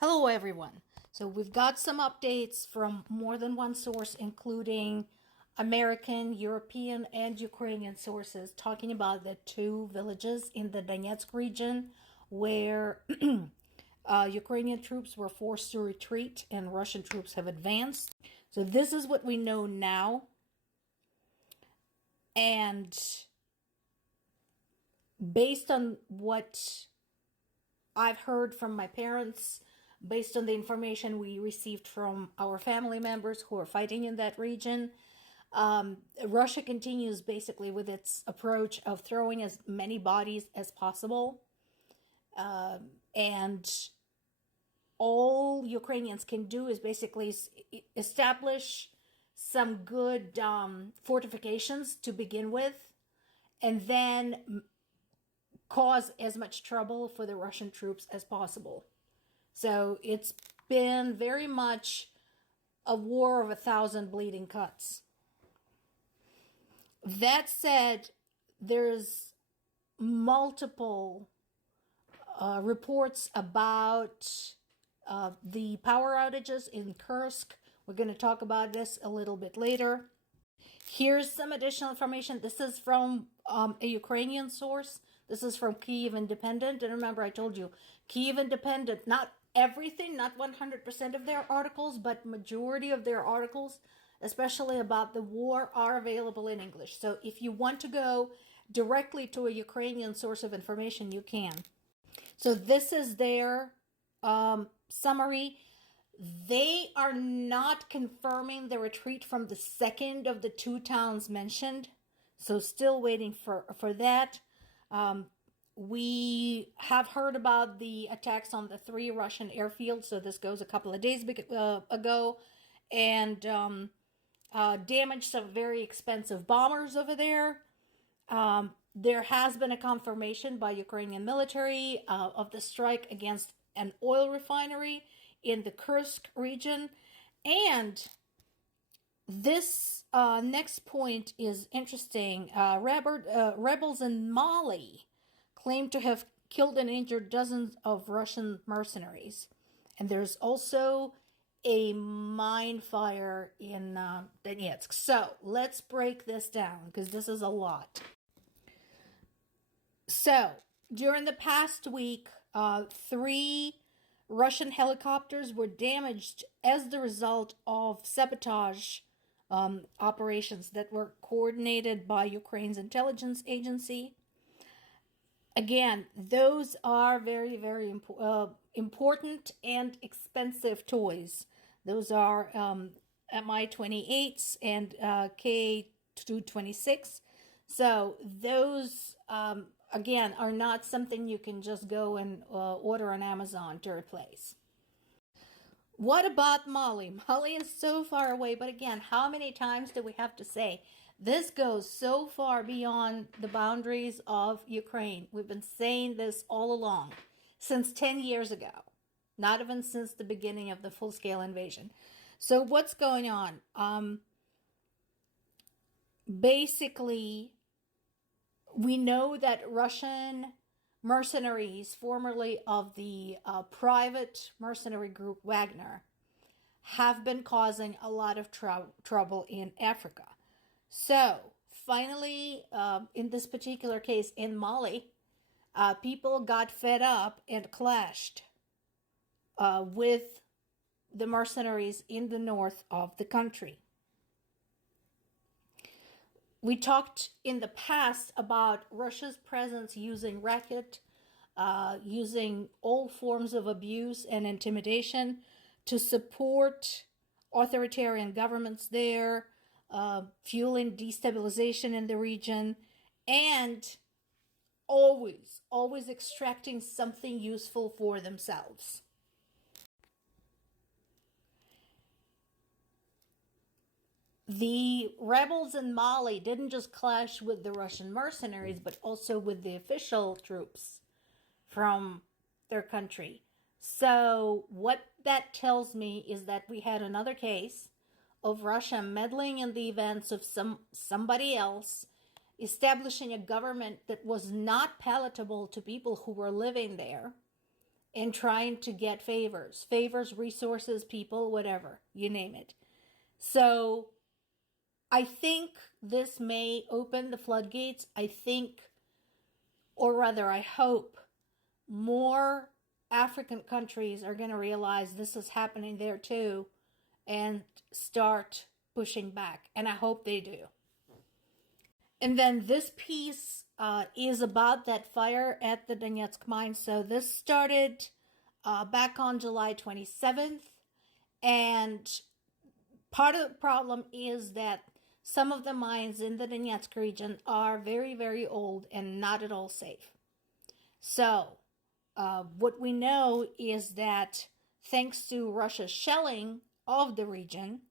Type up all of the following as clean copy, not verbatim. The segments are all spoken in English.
Hello, everyone. So we've got some updates from more than one source, including American, European, and Ukrainian sources, talking about the two villages in the Donetsk region where Ukrainian troops were forced to retreat and Russian troops have advanced. So this is what we know now. And based on what I've heard from my parents, based on the information we received from our family members who are fighting in that region, Russia continues basically with its approach of throwing as many bodies as possible. And all Ukrainians can do is basically establish some good fortifications to begin with, and then cause as much trouble for the Russian troops as possible. So it's been very much a war of 1,000 bleeding cuts. That said, there's multiple reports about the power outages in Kursk. We're going to talk about this a little bit later. Here's some additional information. This is from a Ukrainian source. This is from Kyiv Independent. And remember, I told you, Kyiv Independent, not everything, not 100% of their articles, but majority of their articles, especially about the war, are available in English. So if you want to go directly to a Ukrainian source of information, you can. So this is their summary. They are not confirming the retreat from the second of the two towns mentioned. So still waiting for that. We have heard about the attacks on the 3 Russian airfields. So this goes a couple of days ago. And damaged some very expensive bombers over there. There has been a confirmation by Ukrainian military of the strike against an oil refinery in the Kursk region. And this next point is interesting. Rebels in Mali claim to have killed and injured dozens of Russian mercenaries. And there's also a mine fire in Donetsk. So let's break this down because this is a lot. So during the past week, 3 Russian helicopters were damaged as the result of sabotage operations that were coordinated by Ukraine's intelligence agency. Again, those are very, very important and expensive toys. Those are Mi-28s and K-226. So those, again, are not something you can just go and order on Amazon to replace. What about Mali? Mali is so far away, but again, how many times do we have to say? This goes so far beyond the boundaries of Ukraine. We've been saying this all along, since 10 years ago, not even since the beginning of the full-scale invasion. So what's going on? Basically, we know that Russian mercenaries, formerly of the private mercenary group Wagner, have been causing a lot of trouble in Africa. So finally, in this particular case in Mali, people got fed up and clashed with the mercenaries in the north of the country. We talked in the past about Russia's presence using racket, using all forms of abuse and intimidation to support authoritarian governments there, fueling destabilization in the region, and always extracting something useful for themselves. The rebels in Mali didn't just clash with the Russian mercenaries, but also with the official troops from their country. So what that tells me is that we had another case of Russia meddling in the events of somebody else, establishing a government that was not palatable to people who were living there, and trying to get favors, resources, people, whatever, you name it. So I think this may open the floodgates. I think, or rather, I hope more African countries are going to realize this is happening there too and start pushing back. And I hope they do. And then this piece is about that fire at the Donetsk mine. So this started back on July 27th. And part of the problem is that some of the mines in the Donetsk region are very, very old and not at all safe. So what we know is that thanks to Russia's shelling of the region,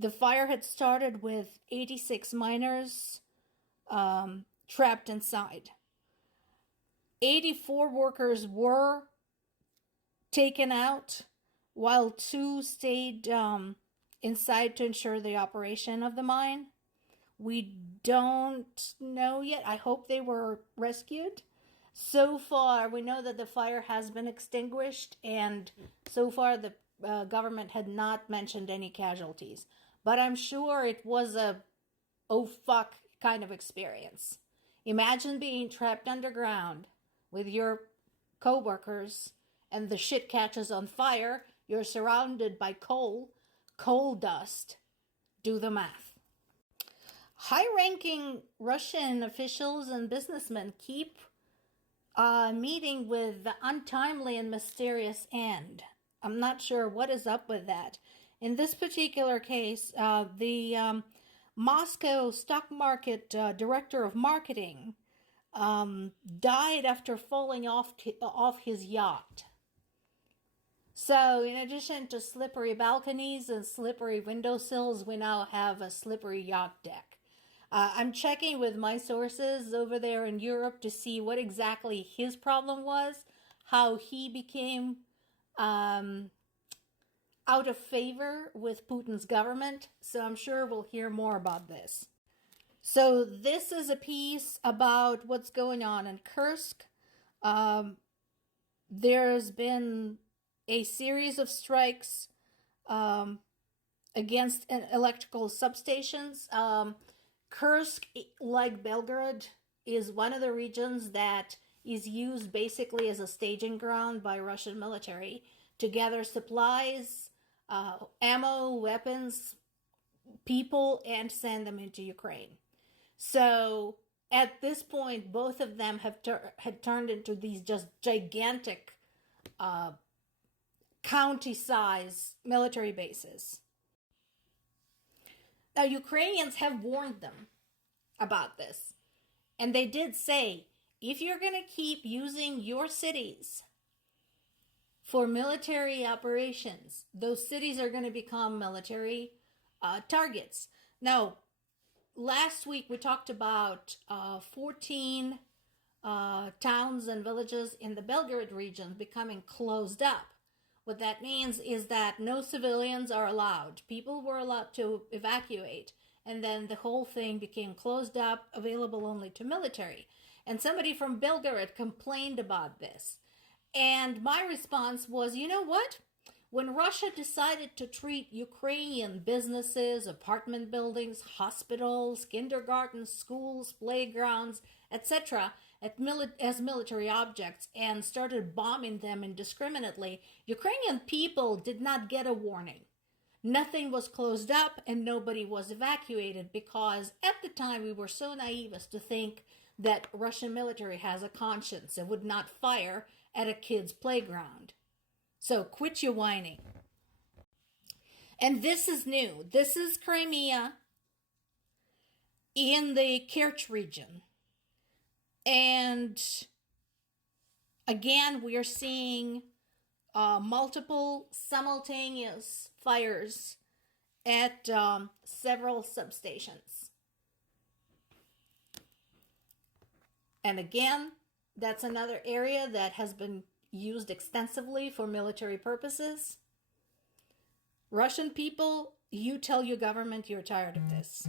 the fire had started with 86 miners trapped inside. 84 workers were taken out, while 2 stayed inside to ensure the operation of the mine. We don't know yet. I hope they were rescued. So far, we know that the fire has been extinguished, and so far the government had not mentioned any casualties. But I'm sure it was a oh fuck kind of experience. Imagine being trapped underground with your co-workers and the shit catches on fire. You're surrounded by coal dust. Do the math. High-ranking Russian officials and businessmen keep meeting with the untimely and mysterious end. I'm not sure what is up with that. In this particular case, the Moscow stock market director of marketing died after falling off his yacht. So in addition to slippery balconies and slippery windowsills, we now have a slippery yacht deck. I'm checking with my sources over there in Europe to see what exactly his problem was, how he became out of favor with Putin's government. So I'm sure we'll hear more about this. So this is a piece about what's going on in Kursk. There's been a series of strikes against electrical substations. Kursk, like Belgorod, is one of the regions that is used basically as a staging ground by Russian military to gather supplies, ammo, weapons, people, and send them into Ukraine. So at this point, both of them had turned into these just gigantic county-size military bases. Now, Ukrainians have warned them about this. And they did say, if you're going to keep using your cities for military operations, those cities are going to become military targets. Now, last week we talked about 14 towns and villages in the Belgorod region becoming closed up. What that means is that no civilians are allowed. People were allowed to evacuate, and then the whole thing became closed up, available only to military. And somebody from Belgorod complained about this. And my response was, you know what? When Russia decided to treat Ukrainian businesses, apartment buildings, hospitals, kindergartens, schools, playgrounds, etc., as military objects and started bombing them indiscriminately, Ukrainian people did not get a warning. Nothing was closed up and nobody was evacuated because at the time we were so naive as to think that Russian military has a conscience and would not fire at a kid's playground. So quit your whining. And this is new. This is Crimea in the Kerch region. And again, we are seeing multiple simultaneous fires at several substations. And again, that's another area that has been used extensively for military purposes. Russian people, you tell your government you're tired of this.